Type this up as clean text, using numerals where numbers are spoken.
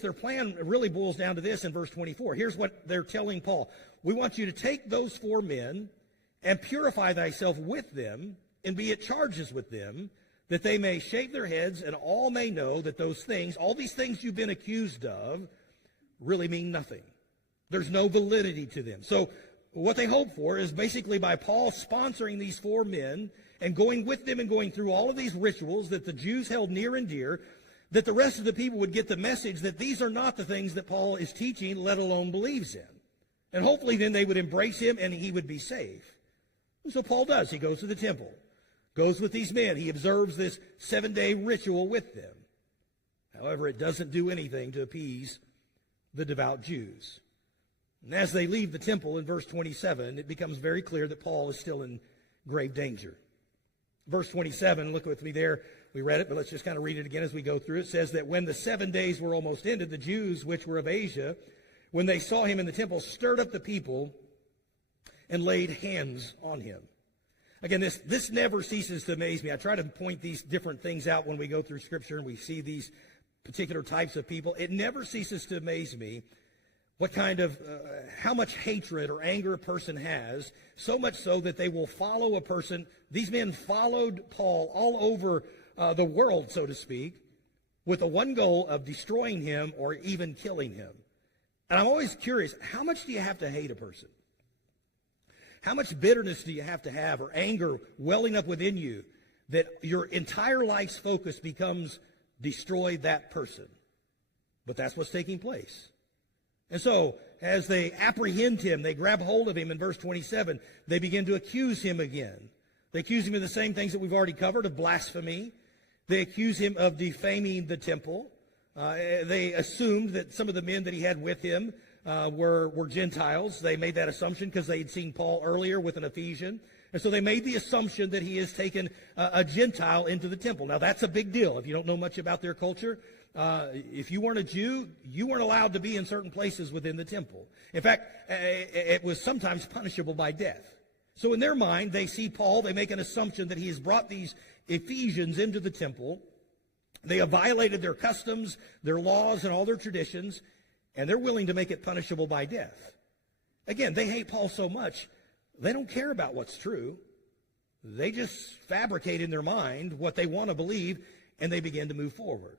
Their plan really boils down to this in verse 24. Here's what they're telling Paul. We want you to take those 4 men and purify thyself with them and be at charges with them, that they may shave their heads and all may know that those things, all these things you've been accused of, really mean nothing. There's no validity to them. So what they hope for is basically by Paul sponsoring these 4 men and going with them and going through all of these rituals that the Jews held near and dear, that the rest of the people would get the message that these are not the things that Paul is teaching, let alone believes in. And hopefully then they would embrace him and he would be safe. And so Paul does. He goes to the temple, goes with these men. He observes this 7-day ritual with them. However, it doesn't do anything to appease the devout Jews. And as they leave the temple in verse 27, it becomes very clear that Paul is still in grave danger. Verse 27, look with me there. We read it, but let's just kind of read it again as we go through. It says that when the 7 days were almost ended, the Jews which were of Asia, when they saw him in the temple, stirred up the people and laid hands on him. Again, this never ceases to amaze me. I try to point these different things out when we go through Scripture and we see these particular types of people. It never ceases to amaze me what kind of, how much hatred or anger a person has, so much so that they will follow a person. These men followed Paul all over the world, so to speak, with the one goal of destroying him or even killing him. And I'm always curious, how much do you have to hate a person? How much bitterness do you have to have, or anger welling up within you, that your entire life's focus becomes destroy that person? But that's what's taking place. And so, as they apprehend him, they grab hold of him in verse 27, they begin to accuse him again. They accuse him of the same things that we've already covered, of blasphemy. They accuse him of defaming the temple. They assumed that some of the men that he had with him were Gentiles. They made that assumption because they had seen Paul earlier with an Ephesian. And so they made the assumption that he has taken a Gentile into the temple. Now, that's a big deal. If you don't know much about their culture, if you weren't a Jew, you weren't allowed to be in certain places within the temple. In fact, it was sometimes punishable by death. So in their mind, they see Paul, they make an assumption that he has brought these Ephesians into the temple. They have violated their customs, their laws, and all their traditions, and they're willing to make it punishable by death. Again, they hate Paul so much, they don't care about what's true. They just fabricate in their mind what they want to believe, and they begin to move forward.